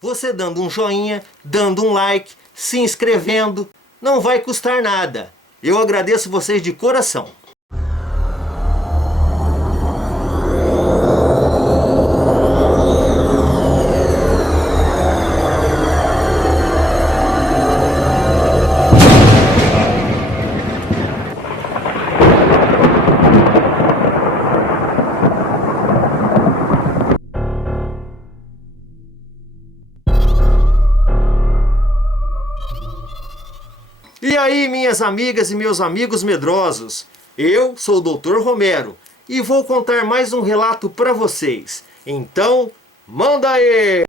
Você dando um joinha, dando um like, se inscrevendo, não vai custar nada. Eu agradeço vocês de coração. E aí, minhas amigas e meus amigos medrosos, eu sou o Dr. Romero e vou contar mais um relato para vocês. Então, manda aí!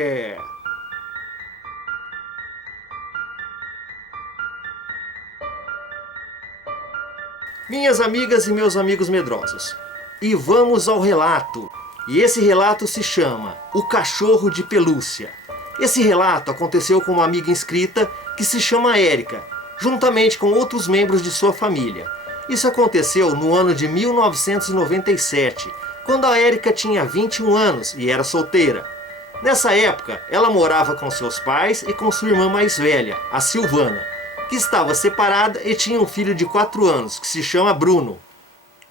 Minhas amigas e meus amigos medrosos, e vamos ao relato. E esse relato se chama O Cachorro de Pelúcia. Esse relato aconteceu com uma amiga inscrita que se chama Érica, juntamente com outros membros de sua família. Isso aconteceu no ano de 1997, quando a Érica tinha 21 anos e era solteira. Nessa época, ela morava com seus pais e com sua irmã mais velha, a Silvana, que estava separada e tinha um filho de 4 anos, que se chama Bruno.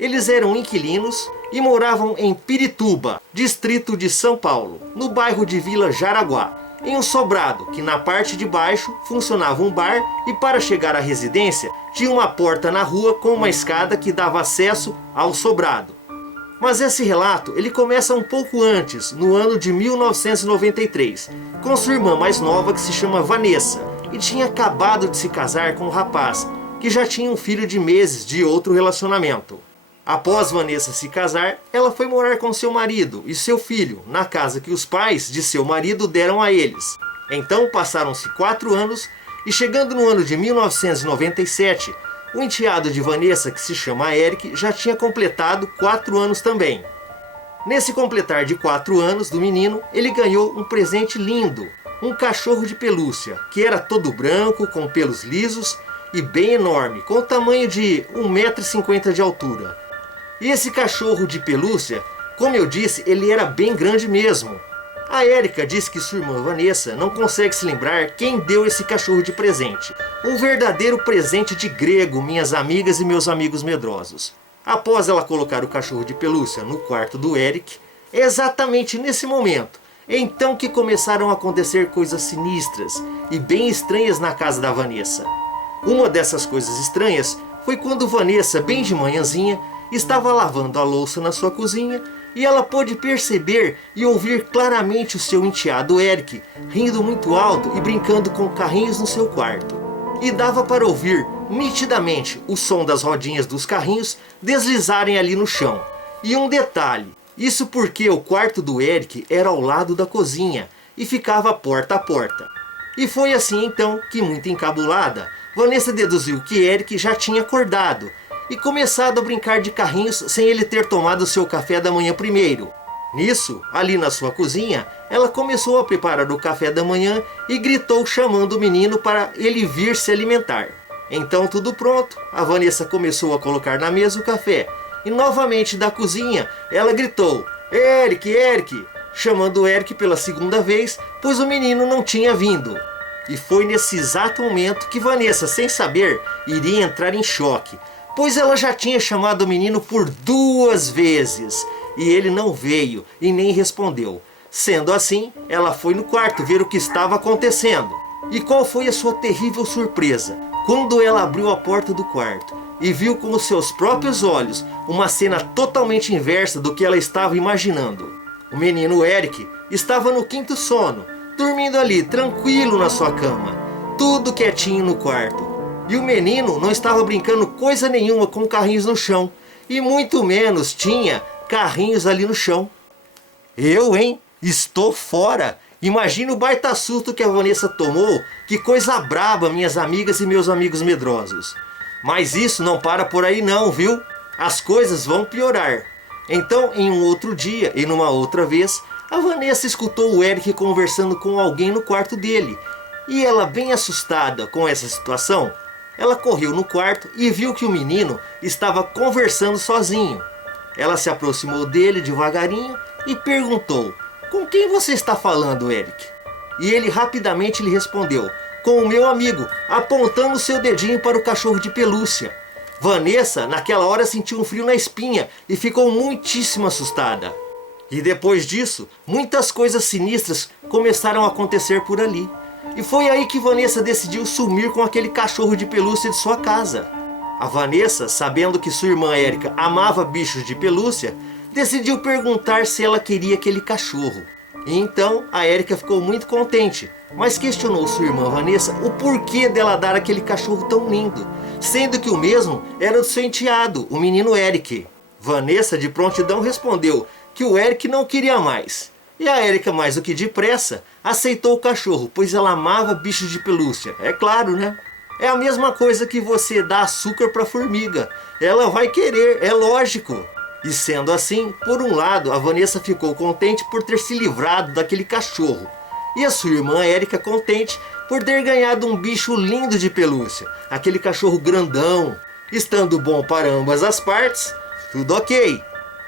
Eles eram inquilinos e moravam em Pirituba, distrito de São Paulo, no bairro de Vila Jaraguá, em um sobrado que na parte de baixo funcionava um bar e para chegar à residência tinha uma porta na rua com uma escada que dava acesso ao sobrado. Mas esse relato ele começa um pouco antes, no ano de 1993, com sua irmã mais nova que se chama Vanessa e tinha acabado de se casar com um rapaz que já tinha um filho de meses de outro relacionamento. Após Vanessa se casar, ela foi morar com seu marido e seu filho na casa que os pais de seu marido deram a eles. Então passaram-se 4 anos e chegando no ano de 1997, o enteado de Vanessa, que se chama Eric, já tinha completado 4 anos também. Nesse completar de 4 anos do menino, ele ganhou um presente lindo, um cachorro de pelúcia, que era todo branco, com pelos lisos e bem enorme, com o tamanho de 1,50 m de altura. E esse cachorro de pelúcia, como eu disse, ele era bem grande mesmo. A Érica disse que sua irmã Vanessa não consegue se lembrar quem deu esse cachorro de presente. Um verdadeiro presente de grego, minhas amigas e meus amigos medrosos. Após ela colocar o cachorro de pelúcia no quarto do Eric, é exatamente nesse momento, então que começaram a acontecer coisas sinistras e bem estranhas na casa da Vanessa. Uma dessas coisas estranhas foi quando Vanessa, bem de manhãzinha, estava lavando a louça na sua cozinha e ela pôde perceber e ouvir claramente o seu enteado Eric rindo muito alto e brincando com carrinhos no seu quarto. E dava para ouvir nitidamente o som das rodinhas dos carrinhos deslizarem ali no chão. E um detalhe, isso porque o quarto do Eric era ao lado da cozinha e ficava porta a porta. E foi assim então que, muito encabulada, Vanessa deduziu que Eric já tinha acordado e começado a brincar de carrinhos sem ele ter tomado seu café da manhã primeiro. Nisso, ali na sua cozinha, ela começou a preparar o café da manhã e gritou chamando o menino para ele vir se alimentar. Então tudo pronto, a Vanessa começou a colocar na mesa o café e novamente da cozinha ela gritou "Eric, Eric", chamando o Eric pela segunda vez, pois o menino não tinha vindo. E foi nesse exato momento que Vanessa, sem saber, iria entrar em choque, pois ela já tinha chamado o menino por 2 vezes e ele não veio e nem respondeu. Sendo assim, ela foi no quarto ver o que estava acontecendo. E qual foi a sua terrível surpresa quando ela abriu a porta do quarto e viu com os seus próprios olhos uma cena totalmente inversa do que ela estava imaginando. O menino Eric estava no 5º sono, dormindo ali tranquilo na sua cama, tudo quietinho no quarto. E o menino não estava brincando coisa nenhuma com carrinhos no chão. E muito menos tinha carrinhos ali no chão. Eu, hein? Estou fora. Imagina o baita susto que a Vanessa tomou. Que coisa braba, minhas amigas e meus amigos medrosos. Mas isso não para por aí não, viu? As coisas vão piorar. Então, em um outro dia e numa outra vez, a Vanessa escutou o Eric conversando com alguém no quarto dele. E ela, bem assustada com essa situação, ela correu no quarto e viu que o menino estava conversando sozinho. Ela se aproximou dele devagarinho e perguntou: "Com quem você está falando, Eric?" e ele rapidamente lhe respondeu: com o meu amigo, apontando seu dedinho para o cachorro de pelúcia. Vanessa, naquela hora, sentiu um frio na espinha e ficou muitíssimo assustada. E depois disso, muitas coisas sinistras começaram a acontecer por ali. E foi aí que Vanessa decidiu sumir com aquele cachorro de pelúcia de sua casa. A Vanessa, sabendo que sua irmã Érica amava bichos de pelúcia, decidiu perguntar se ela queria aquele cachorro. E então a Érica ficou muito contente, mas questionou sua irmã Vanessa o porquê dela dar aquele cachorro tão lindo, sendo que o mesmo era do seu enteado, o menino Eric. Vanessa de prontidão respondeu que o Eric não queria mais. E a Érica, mais do que depressa, aceitou o cachorro, pois ela amava bichos de pelúcia. É claro, né? É a mesma coisa que você dá açúcar para formiga. Ela vai querer, é lógico. E sendo assim, por um lado, a Vanessa ficou contente por ter se livrado daquele cachorro. E a sua irmã Érica contente por ter ganhado um bicho lindo de pelúcia. Aquele cachorro grandão. Estando bom para ambas as partes, tudo ok.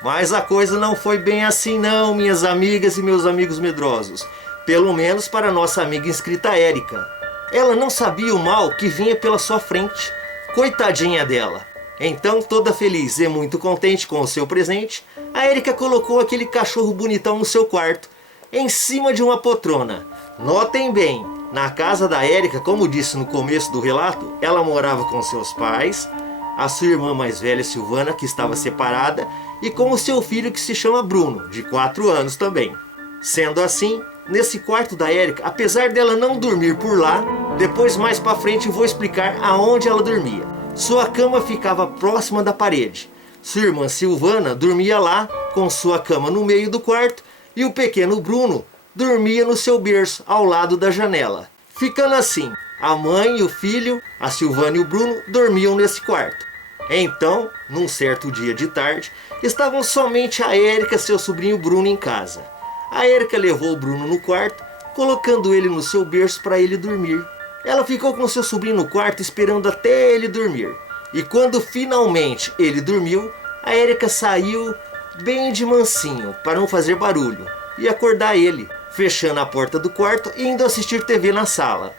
Mas a coisa não foi bem assim não, minhas amigas e meus amigos medrosos. Pelo menos para a nossa amiga inscrita Érica. Ela não sabia o mal que vinha pela sua frente. Coitadinha dela. Então, toda feliz e muito contente com o seu presente, a Érica colocou aquele cachorro bonitão no seu quarto, em cima de uma poltrona. Notem bem, na casa da Érica, como disse no começo do relato, ela morava com seus pais, a sua irmã mais velha Silvana, que estava separada, e com o seu filho que se chama Bruno, de 4 anos também. Sendo assim, nesse quarto da Érica, apesar dela não dormir por lá, depois mais pra frente vou explicar aonde ela dormia. Sua cama ficava próxima da parede. Sua irmã Silvana dormia lá, com sua cama no meio do quarto, e o pequeno Bruno dormia no seu berço, ao lado da janela. Ficando assim, a mãe e o filho, a Silvana e o Bruno, dormiam nesse quarto. Então, num certo dia de tarde, estavam somente a Érica e seu sobrinho Bruno em casa. A Érica levou o Bruno no quarto, colocando ele no seu berço para ele dormir. Ela ficou com seu sobrinho no quarto esperando até ele dormir. E quando finalmente ele dormiu, a Érica saiu bem de mansinho para não fazer barulho e acordar ele, fechando a porta do quarto e indo assistir TV na sala.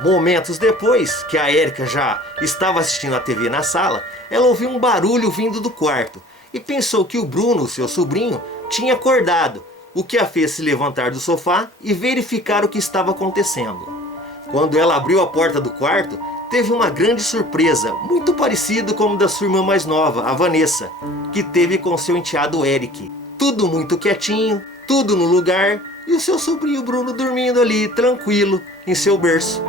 Momentos depois, que a Érica já estava assistindo a TV na sala, ela ouviu um barulho vindo do quarto e pensou que o Bruno, seu sobrinho, tinha acordado, o que a fez se levantar do sofá e verificar o que estava acontecendo. Quando ela abriu a porta do quarto, teve uma grande surpresa, muito parecido com o da sua irmã mais nova, a Vanessa, que teve com seu enteado Eric. Tudo muito quietinho, tudo no lugar, e o seu sobrinho Bruno dormindo ali, tranquilo, em seu berço.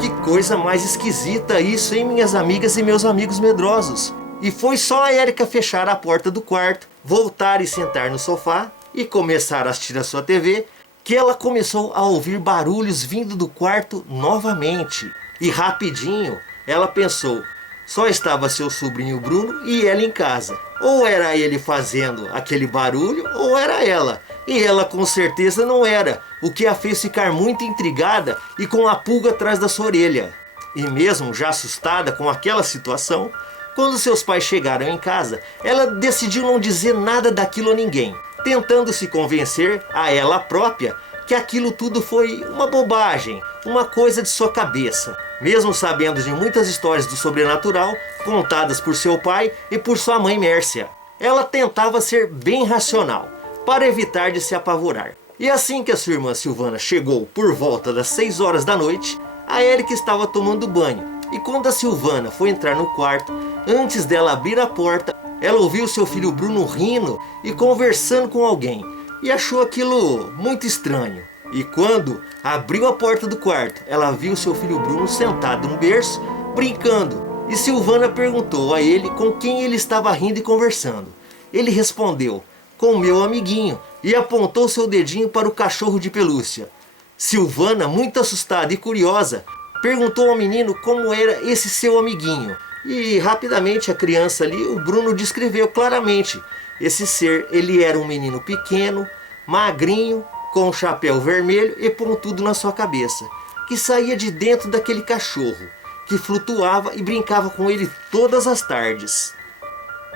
Que coisa mais esquisita isso, hein, minhas amigas e meus amigos medrosos? E foi só a Érica fechar a porta do quarto, voltar e sentar no sofá e começar a assistir a sua TV, que ela começou a ouvir barulhos vindo do quarto novamente. E rapidinho ela pensou, só estava seu sobrinho Bruno e ela em casa. Ou era ele fazendo aquele barulho, ou era ela. E ela com certeza não era, o que a fez ficar muito intrigada e com a pulga atrás da sua orelha. E mesmo já assustada com aquela situação, quando seus pais chegaram em casa, ela decidiu não dizer nada daquilo a ninguém, tentando se convencer a ela própria que aquilo tudo foi uma bobagem, uma coisa de sua cabeça. Mesmo sabendo de muitas histórias do sobrenatural contadas por seu pai e por sua mãe Mércia, ela tentava ser bem racional, para evitar de se apavorar. E assim que a sua irmã Silvana chegou por volta das 6 horas da noite, a Érica estava tomando banho. E quando a Silvana foi entrar no quarto, antes dela abrir a porta, ela ouviu seu filho Bruno rindo e conversando com alguém, e achou aquilo muito estranho. E quando abriu a porta do quarto, ela viu seu filho Bruno sentado no berço, brincando. E Silvana perguntou a ele com quem ele estava rindo e conversando. Ele respondeu, com meu amiguinho, e apontou seu dedinho para o cachorro de pelúcia. Silvana, muito assustada e curiosa, perguntou ao menino como era esse seu amiguinho. E rapidamente a criança ali, o Bruno, descreveu claramente. Esse ser, ele era um menino pequeno, magrinho, com um chapéu vermelho e pontudo na sua cabeça, que saía de dentro daquele cachorro, que flutuava e brincava com ele todas as tardes.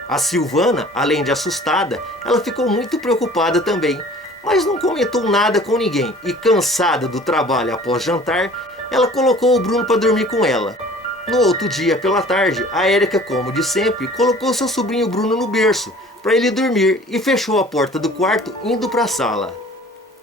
A Silvana, além de assustada, ela ficou muito preocupada também, mas não comentou nada com ninguém. E cansada do trabalho após jantar, ela colocou o Bruno para dormir com ela. No outro dia, pela tarde, a Érica, como de sempre, colocou seu sobrinho Bruno no berço para ele dormir e fechou a porta do quarto, indo para a sala.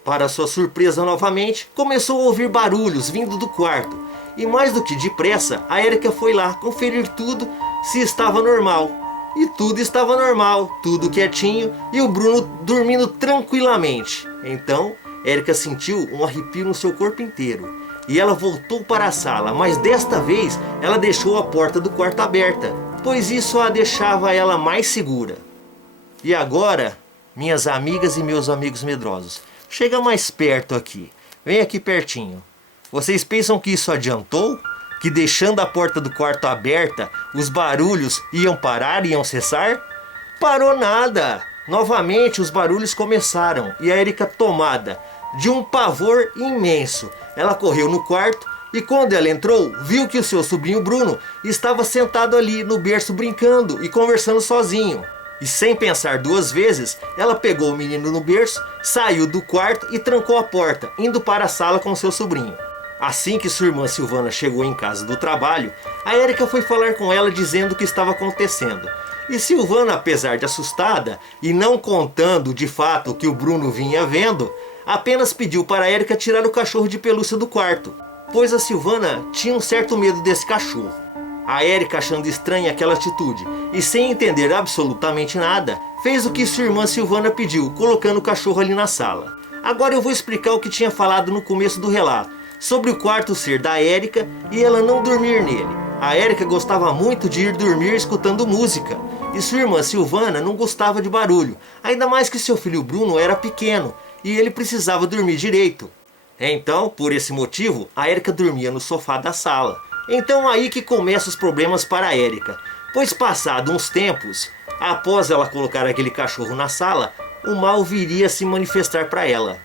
Para sua surpresa novamente, começou a ouvir barulhos vindo do quarto. E mais do que depressa, a Érica foi lá conferir tudo se estava normal. E tudo estava normal, tudo quietinho e o Bruno dormindo tranquilamente. Então, Érica sentiu um arrepio no seu corpo inteiro. E ela voltou para a sala, mas desta vez ela deixou a porta do quarto aberta, pois isso a deixava ela mais segura. E agora, minhas amigas e meus amigos medrosos, chega mais perto aqui, vem aqui pertinho. Vocês pensam que isso adiantou? Que deixando a porta do quarto aberta, os barulhos iam parar e iam cessar? Parou nada! Novamente os barulhos começaram e a Érica, tomada de um pavor imenso, ela correu no quarto e quando ela entrou, viu que o seu sobrinho Bruno estava sentado ali no berço brincando e conversando sozinho. E sem pensar duas vezes, ela pegou o menino no berço, saiu do quarto e trancou a porta, indo para a sala com seu sobrinho. Assim que sua irmã Silvana chegou em casa do trabalho, a Érica foi falar com ela dizendo o que estava acontecendo. E Silvana, apesar de assustada e não contando de fato o que o Bruno vinha vendo, apenas pediu para a Érica tirar o cachorro de pelúcia do quarto, pois a Silvana tinha um certo medo desse cachorro. A Érica, achando estranha aquela atitude e sem entender absolutamente nada, fez o que sua irmã Silvana pediu, colocando o cachorro ali na sala. Agora eu vou explicar o que tinha falado no começo do relato, sobre o quarto ser da Érica e ela não dormir nele. A Érica gostava muito de ir dormir escutando música, e sua irmã Silvana não gostava de barulho, ainda mais que seu filho Bruno era pequeno, e ele precisava dormir direito. Então, por esse motivo, a Érica dormia no sofá da sala. Então aí que começam os problemas para a Érica, pois passado uns tempos, após ela colocar aquele cachorro na sala, o mal viria a se manifestar para ela.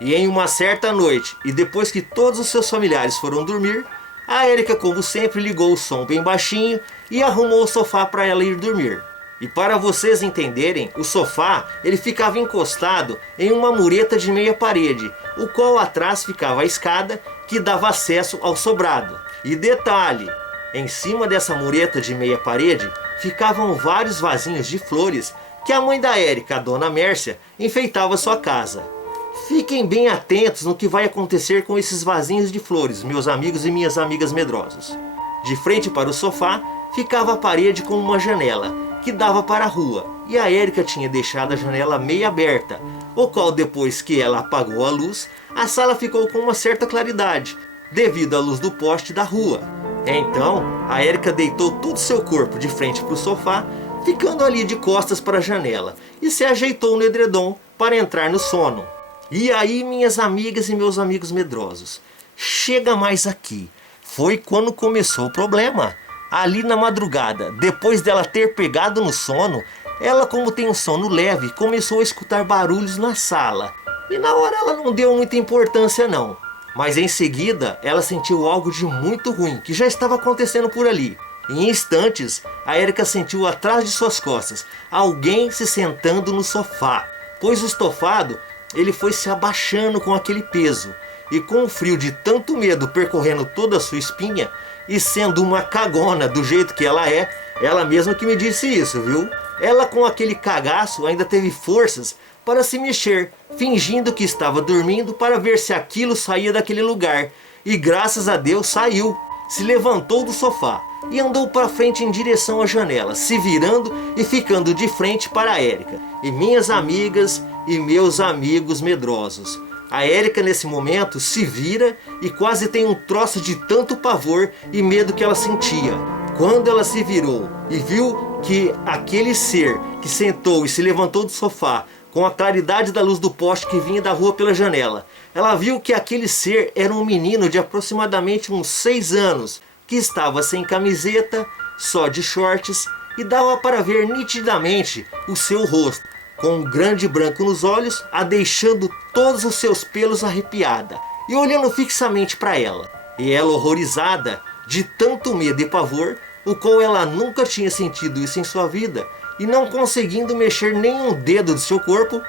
E em uma certa noite, e depois que todos os seus familiares foram dormir, a Érica, como sempre, ligou o som bem baixinho e arrumou o sofá para ela ir dormir. E para vocês entenderem, o sofá ele ficava encostado em uma mureta de meia parede, o qual atrás ficava a escada que dava acesso ao sobrado. E detalhe, em cima dessa mureta de meia parede ficavam vários vasinhos de flores que a mãe da Érica, a dona Mércia, enfeitava sua casa. Fiquem bem atentos no que vai acontecer com esses vasinhos de flores, meus amigos e minhas amigas medrosos. De frente para o sofá ficava a parede com uma janela que dava para a rua, e a Érica tinha deixado a janela meia aberta, o qual depois que ela apagou a luz, a sala ficou com uma certa claridade, devido à luz do poste da rua. Então, a Érica deitou todo o seu corpo de frente para o sofá, ficando ali de costas para a janela, e se ajeitou no edredom para entrar no sono. E aí, minhas amigas e meus amigos medrosos, chega mais aqui. Foi quando começou o problema. Ali na madrugada, depois dela ter pegado no sono, ela, como tem um sono leve, começou a escutar barulhos na sala. E na hora ela não deu muita importância não. Mas em seguida, ela sentiu algo de muito ruim, que já estava acontecendo por ali. Em instantes, a Érica sentiu atrás de suas costas alguém se sentando no sofá, pois o estofado ele foi se abaixando com aquele peso, e com o frio de tanto medo percorrendo toda a sua espinha, e sendo uma cagona do jeito que ela é, ela mesma que me disse isso, viu? Ela com aquele cagaço ainda teve forças para se mexer, fingindo que estava dormindo para ver se aquilo saía daquele lugar, e graças a Deus saiu. Se levantou do sofá e andou para frente em direção à janela, se virando e ficando de frente para a Érica. E minhas amigas e meus amigos medrosos, a Érica nesse momento se vira e quase tem um troço de tanto pavor e medo que ela sentia. Quando ela se virou e viu que aquele ser que sentou e se levantou do sofá com a claridade da luz do poste que vinha da rua pela janela, ela viu que aquele ser era um menino de aproximadamente uns 6 anos, que estava sem camiseta, só de shorts, e dava para ver nitidamente o seu rosto, com um grande branco nos olhos, a deixando todos os seus pelos arrepiada, e olhando fixamente para ela. E ela, horrorizada, de tanto medo e pavor, o qual ela nunca tinha sentido isso em sua vida, e não conseguindo mexer nenhum dedo do seu corpo,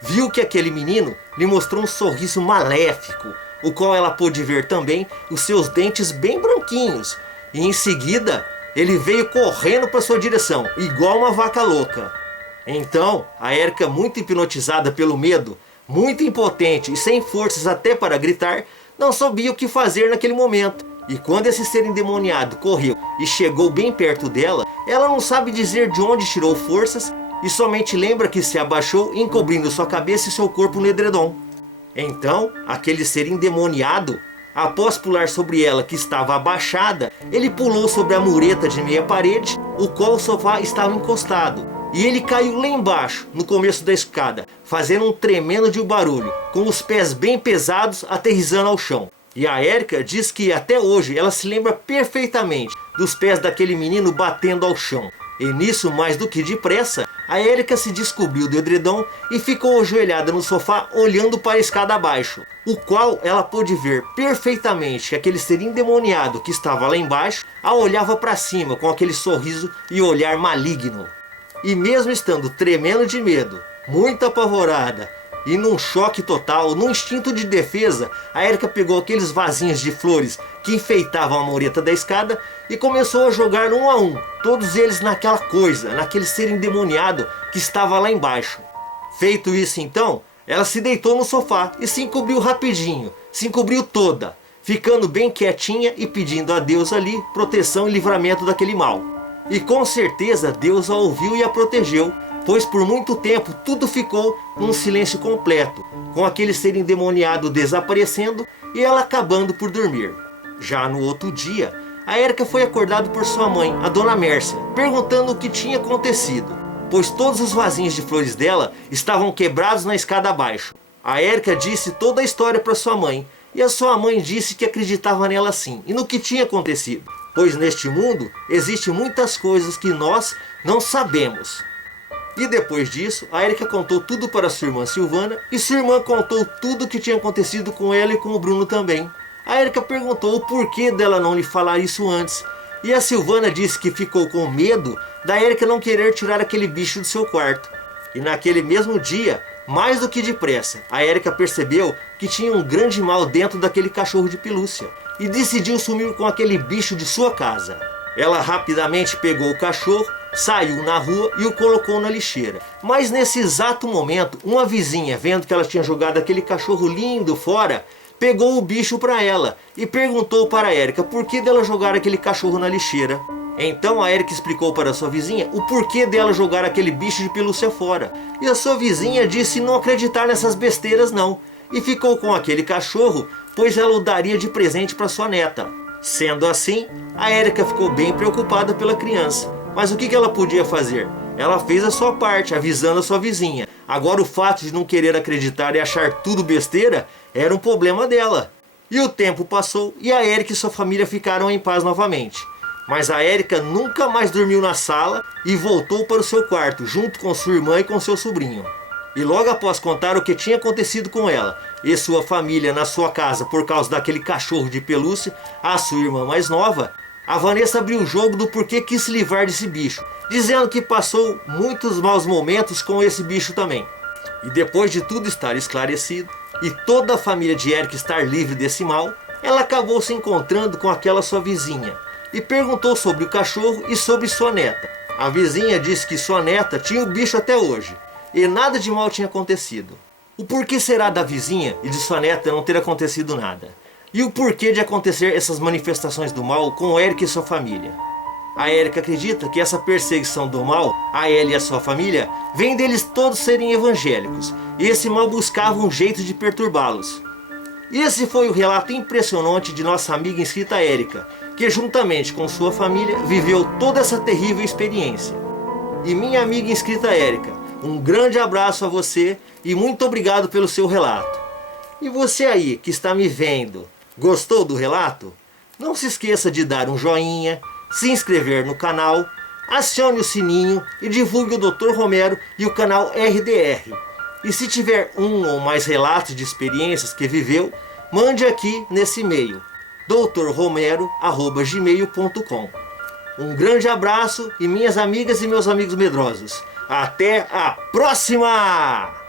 viu que aquele menino lhe mostrou um sorriso maléfico, o qual ela pôde ver também os seus dentes bem branquinhos, e em seguida ele veio correndo para sua direção, igual uma vaca louca. Então a Érica, muito hipnotizada pelo medo, muito impotente e sem forças até para gritar, não sabia o que fazer naquele momento. E quando esse ser endemoniado correu e chegou bem perto dela, ela não sabe dizer de onde tirou forças e somente lembra que se abaixou, encobrindo sua cabeça e seu corpo no edredom. Então aquele ser endemoniado, após pular sobre ela que estava abaixada, ele pulou sobre a mureta de meia parede, o qual o sofá estava encostado. E ele caiu lá embaixo, no começo da escada, fazendo um tremendo de barulho, com os pés bem pesados aterrissando ao chão. E a Érica diz que até hoje ela se lembra perfeitamente dos pés daquele menino batendo ao chão. E nisso, mais do que depressa, a Érica se descobriu do edredom e ficou ajoelhada no sofá olhando para a escada abaixo, o qual ela pôde ver perfeitamente que aquele ser endemoniado que estava lá embaixo a olhava para cima com aquele sorriso e olhar maligno. E mesmo estando tremendo de medo, muito apavorada e num choque total, num instinto de defesa, a Érica pegou aqueles vasinhos de flores que enfeitavam a mureta da escada e começou a jogar um a um, todos eles naquela coisa, naquele ser endemoniado que estava lá embaixo. Feito isso então, ela se deitou no sofá e se encobriu rapidinho, se encobriu toda, ficando bem quietinha e pedindo a Deus ali proteção e livramento daquele mal. E com certeza Deus a ouviu e a protegeu, pois por muito tempo tudo ficou num silêncio completo, com aquele ser endemoniado desaparecendo e ela acabando por dormir. Já no outro dia, a Érica foi acordada por sua mãe, a dona Mércia, perguntando o que tinha acontecido, pois todos os vasinhos de flores dela estavam quebrados na escada abaixo. A Érica disse toda a história para sua mãe, e a sua mãe disse que acreditava nela sim, e no que tinha acontecido, pois neste mundo existem muitas coisas que nós não sabemos. E depois disso, a Érica contou tudo para sua irmã Silvana, e sua irmã contou tudo o que tinha acontecido com ela e com o Bruno também. A Érica perguntou o porquê dela não lhe falar isso antes, e a Silvana disse que ficou com medo da Érica não querer tirar aquele bicho do seu quarto. E naquele mesmo dia, mais do que depressa, a Érica percebeu que tinha um grande mal dentro daquele cachorro de pelúcia, e decidiu sumir com aquele bicho de sua casa. Ela rapidamente pegou o cachorro, saiu na rua e o colocou na lixeira. Mas nesse exato momento, uma vizinha, vendo que ela tinha jogado aquele cachorro lindo fora, pegou o bicho para ela e perguntou para a Érica por que dela jogar aquele cachorro na lixeira. Então a Érica explicou para sua vizinha o porquê dela jogar aquele bicho de pelúcia fora. E a sua vizinha disse não acreditar nessas besteiras não, e ficou com aquele cachorro, pois ela o daria de presente para sua neta. Sendo assim, a Érica ficou bem preocupada pela criança. Mas o que ela podia fazer? Ela fez a sua parte, avisando a sua vizinha. Agora o fato de não querer acreditar e achar tudo besteira era um problema dela. E o tempo passou e a Érica e sua família ficaram em paz novamente. Mas a Érica nunca mais dormiu na sala e voltou para o seu quarto, junto com sua irmã e com seu sobrinho. E logo após contar o que tinha acontecido com ela e sua família na sua casa por causa daquele cachorro de pelúcia, a sua irmã mais nova, a Vanessa abriu o jogo do porquê quis se livrar desse bicho, dizendo que passou muitos maus momentos com esse bicho também. E depois de tudo estar esclarecido e toda a família de Érica estar livre desse mal, ela acabou se encontrando com aquela sua vizinha e perguntou sobre o cachorro e sobre sua neta. A vizinha disse que sua neta tinha o bicho até hoje e nada de mal tinha acontecido. O porquê será da vizinha e de sua neta não ter acontecido nada? E o porquê de acontecer essas manifestações do mal com Érica e sua família? A Érica acredita que essa perseguição do mal, a ela e a sua família, vem deles todos serem evangélicos, e esse mal buscava um jeito de perturbá-los. E esse foi o relato impressionante de nossa amiga inscrita Érica, que juntamente com sua família viveu toda essa terrível experiência. E minha amiga inscrita Érica, um grande abraço a você e muito obrigado pelo seu relato. E você aí que está me vendo, gostou do relato? Não se esqueça de dar um joinha, se inscrever no canal, acione o sininho e divulgue o Dr. Romero e o canal RDR. E se tiver um ou mais relatos de experiências que viveu, mande aqui nesse e-mail, drromero@gmail.com. Um grande abraço e minhas amigas e meus amigos medrosos. Até a próxima!